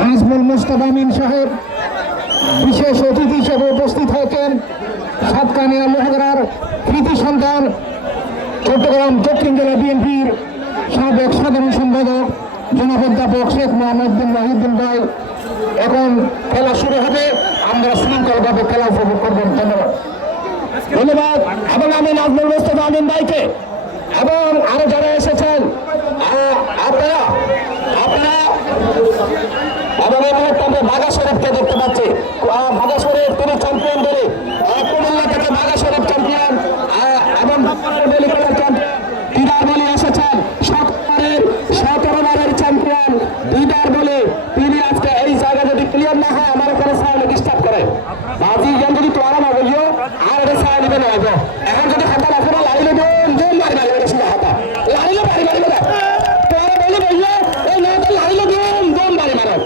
নাজমুল মুস্তাফা আমিন সাহেব বিশেষ অতিথি হিসেবে উপস্থিত হয়েছেন। সাতকানিয়া লোহাগড়ার কৃতি সন্তান চট্টগ্রাম দক্ষিণ জেলা বিএনপির সাবেক সাধারণ সম্পাদক জনাব অধ্যাপক শেখ মোহাম্মদ বিন মহিউদ্দিন ভাই। এখন খেলা শুরু হবে, আমরা শৃঙ্খলভাবে খেলা উপভোগ করবেন। ধন্যবাদ ধন্যবাদ। এবং আমি নাজমুল মুস্তাফা আমিন ভাইকে এবং আরো যারা এসেছেন আপনারা এবং এই মুহূর্তে আমরা বাঘা শরীফকে দেখতে পাচ্ছি। বাঘা শরীফ তিনি চ্যাম্পিয়ন বলে কুমিল্লা থেকে বাঘা শরীফ চ্যাম্পিয়ন এবং দিদার বলে এসেছেন 17 চ্যাম্পিয়ন দিদার বলে। তিনি আজকে এই জায়গা যদি ক্লিয়ার না হয় আমার ওখানে সাইলে ডিস্টার্ব করে বাজি যদি তোরা না বলিও আর এটা সাইল দিবে না। এখন যদি হাতা রাখে লাইলে জোর মারি মারি শুধু হাতা লাইলে বাড়ি বাড়ি তোরা বলে বললো এই না তো লাইলে দম বাড়ি মারো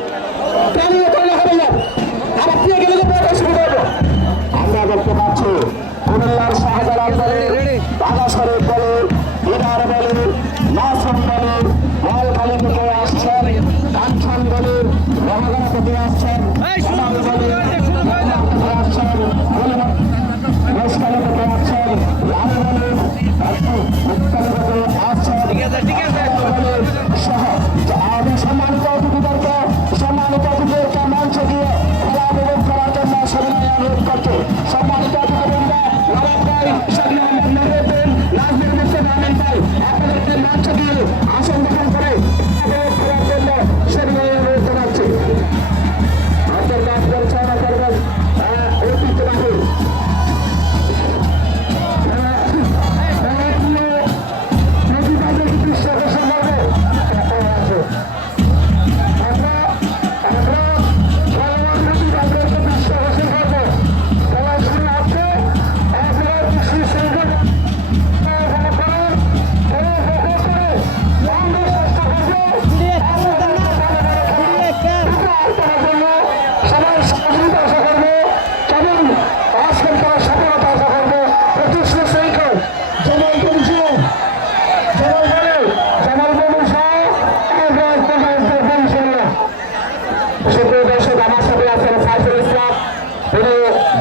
প্রাণী করে হবে না। আবার দিয়ে গেলে তো বড় সুবিধা হবো। আমরা দেখতে পাচ্ছি কুমিল্লার শাহজালাল বলে, বাঘা শরীফ বলে, দিদার বলে, নাসিম বলে, লালখালী থেকে আসছেন, কাঞ্চন বলে, লোহাগড়া থেকে আসছেন, কামাল বলে, থেকে আসছেন, মুস্তাফা থেকে আসছেন, লাল বলে, মুস্তাফা থেকে আসছেন, সহ আমি সম্মানিত অতিথিদেরকে মঞ্চে দিয়ে খেলা উপভোগ করার জন্য সবিনয় অনুরোধ করছি। সম্মানিত অতিথিবৃন্দ নবাব ভাই, শেখ মোহাম্মদ নুরুদ্দিন, নাজমুল মুস্তাফা আমিন ভাই আপনাদেরকে মঞ্চে দিয়ে আসন গ্রহণ করে উপভোগ করার জন্য সবিনয় অনুরোধ জানাচ্ছি। আপনার কাজ পরিচালনা করবেন ঐতিহ্যবাহী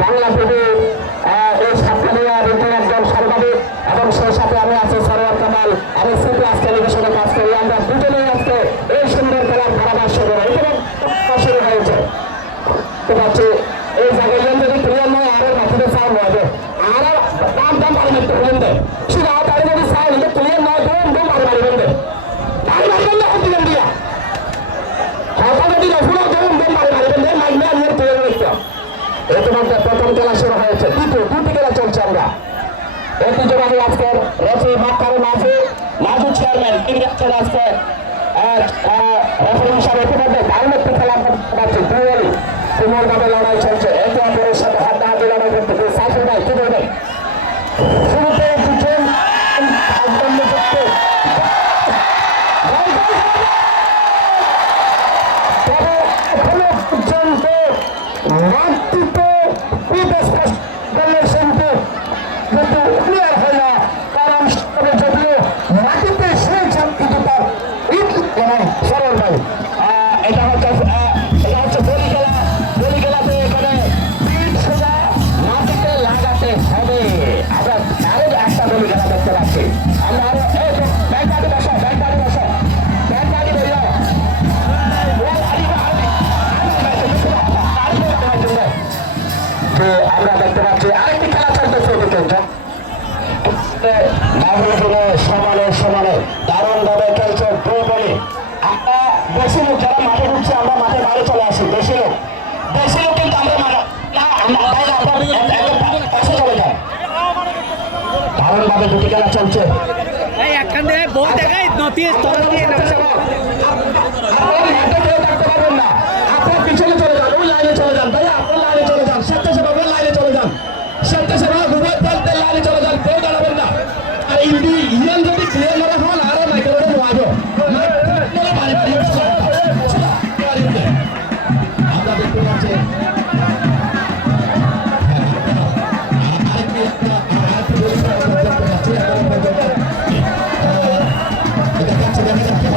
বাংলা টিভি এই সাতকানিয়ার একজন সাংবাদিক এবং সেই সাথে আমি আছি সরোয়ার কামাল। আমি সিটি আজ টেলিভিশনে কাজ করি। আমরা দুজনেই আজকে এই সুন্দর খেলার ধারাভাষ্য শুরু হয়েছে তো পাচ্ছি এই জায়গায় যদি ক্লিয়ার নয় আরো মাথাতে সাউন্ড হবে আরো দাম দাম বাড়ি একটু হলেন দেয় শুধু তার যদি সাউন্ড ক্লিয়ার নয় দম দম বাড়ি বাড়ি বলবে বাড়ি বাড়ি বললে হতে দেন দিয়া হতা যদি রফুলো দম দম বাড়ি বাড়ি বলবে মাইনে আমি ক্লিয়ার রাখতাম। ইতিমধ্যে প্রথম খেলা শুরু হয়েছে, দুটি খেলা চলছে। আমরা ঐতিহ্যবাহী আজকের রেফারি মাকারুন নাজু চেয়ারম্যান তিনি যাচ্ছেন আজকে রেফারি হিসাবে। ইতিমধ্যে দারুণ একটি খেলা পাচ্ছি, তুমুলভাবে লড়াই চলছে, একে অপরের সাথে হাতাহাতি লড়াই করতে সাইকেল ভাই কি বলবেন? শুরুতে দুজন আমরা দেখতে পাচ্ছি আরেকটি খেলা চলতেছে সমানে সমানে দারুণ ভাবে খেলছে দুই বলে। আমরা বেশি লোক যারা মাঠে ঢুকছে আমরা মাঠে বাইরে চলে আসি। বেশি লোক কিন্তু আমরা পাশে চলে যাই। দারুণ ভাবে দুটি খেলা চলছে। পারবেন না, আপনার পিছনে চলে যান, ওই লাইনে চলে যান ভাইয়া, আপনার লাইনে চলে যান, স্বেচ্ছাসেবকের লাইনে চলে যান, স্বেচ্ছাসেবক উভয়পন্থের লাইনে চলে যান, কেউ দাঁড়াবেন না। আর ইন্ডিয়ান যদি ক্লিয়ার করা হন আরো মাইক্রোফোনে নোয়াবো আমরা দেখতে পাচ্ছি দেখা যাচ্ছে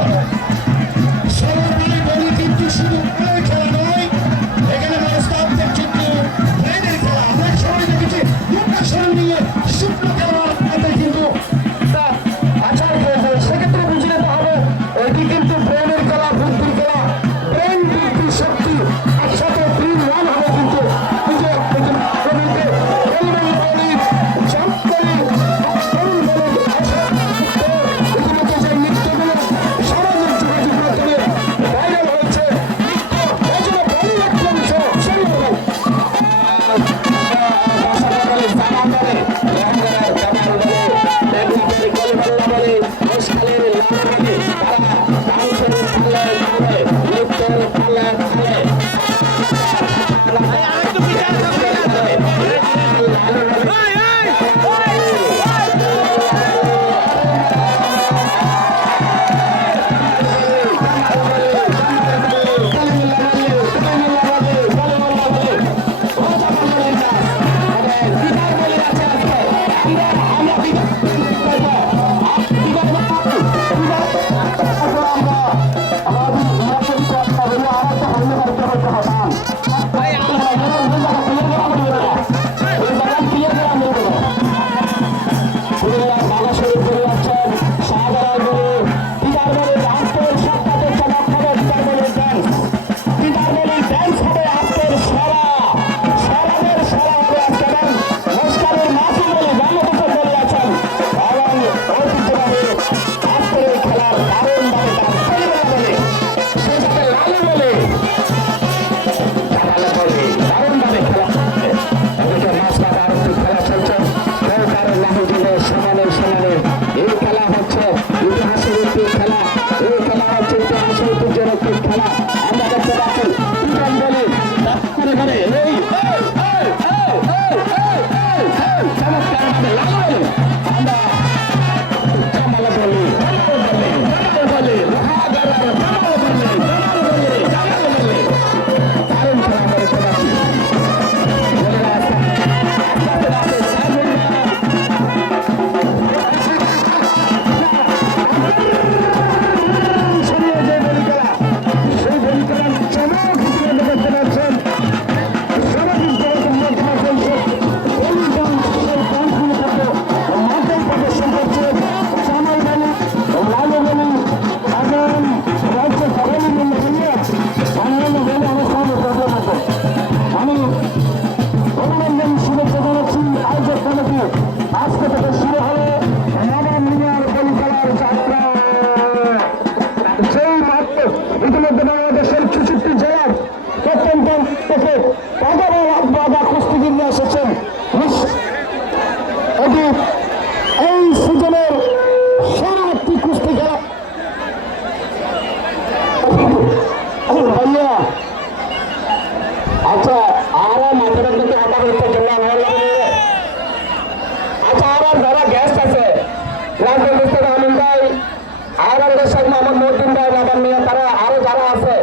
এবং নিয়ন্ত্রণে আরো যারা আছে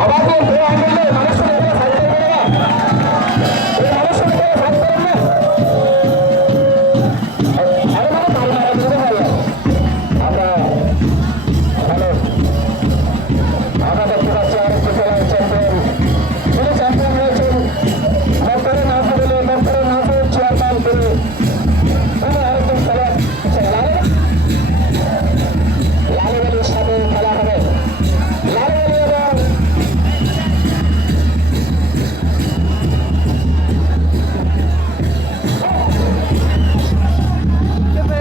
অবাধ